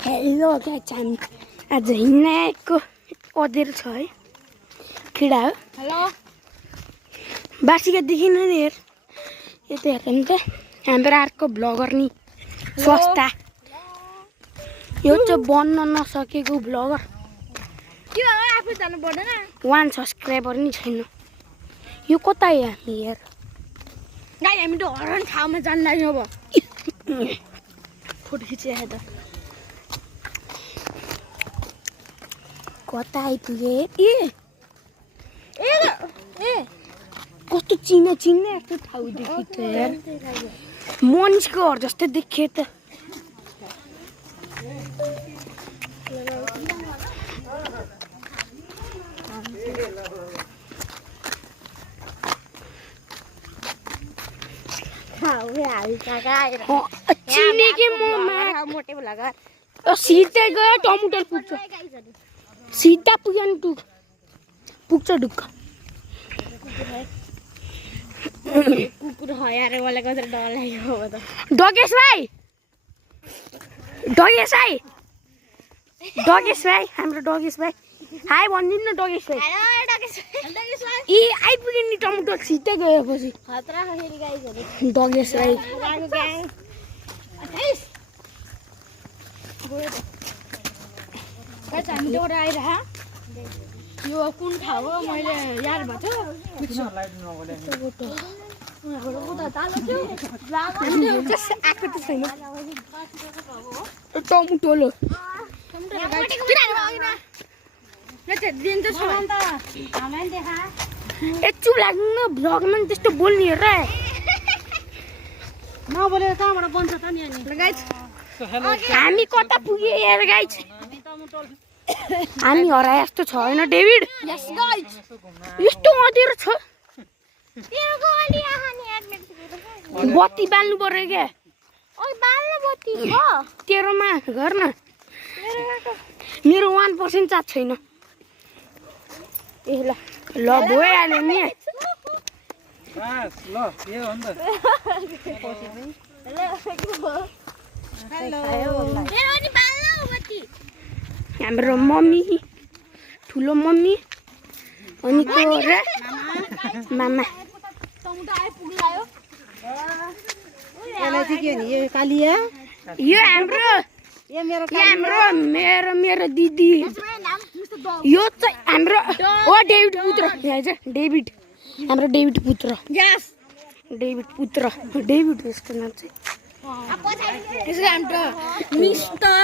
Hello guys, हामी आज हिँड्नको अँधेरो छ है किडा हो। हेलो बासीका देखिन नि हेर यता हेर नि त हाम्रो अर्को ब्लगर नि स्वस्था यो चाहिँ बन्न नसकेको ब्लगर के हो आफू जानु पर्दैन 1 सब्स्क्राइबर नि छैन। यो कता हो हामी यार गाई हामी त हरान ठाउँमा जान लाग्यो अब फोटो खिचिरहेको त कता आइपुगे ए ए ए कस्तो चिने चिने यस्तो ठाउँ देखि त यार मनिसको घर जस्तै देखियो त। चिनेकै म मोटे लगा सिधै गयो टमाटर पुग्छ सिधा पुग्यो नि पुग्छ ढुक्क कुकुर हयारे वाला कतै डर लाग्यो अब त डगेश भाइ हाम्रो डगेश भाइ हाई भनिदिनु न डगेश भाइ ए आइपुग्यो नि टमाटर सिधै गएपछि खतरा फेरि गाइजहरु डगेश भाइ हामी एउटा आइरह यो कुन ठाउँ हो मैले याद भयो आएको त छैन टमुटोलो चुप लाग्नु न भ्लगमा नि त्यस्तो बोल्ने हेर नबोलेर कहाँबाट बन्छ त नि अनि हामी कता पुग्यो यार गाइस हामी हराए जस्तो छ होइन डेभिड यस्तो अँधेरो छ बत्ती बाल्नु पर्यो क्या तेरोमा घर न मेरो 1% चार्ज छैन ए ल भइहाल्यो नि हाम्रो मम्मी ठुलो मम्मी अनि को र मामा यो हाम्रो मेरो दिदी यो चाहिँ हाम्रो ओ डेभिड पुत्र डेभिड हाम्रो डेभिड पुत्र डेभिड यसको नाम चाहिँ त्यसको नाम त मिस्टर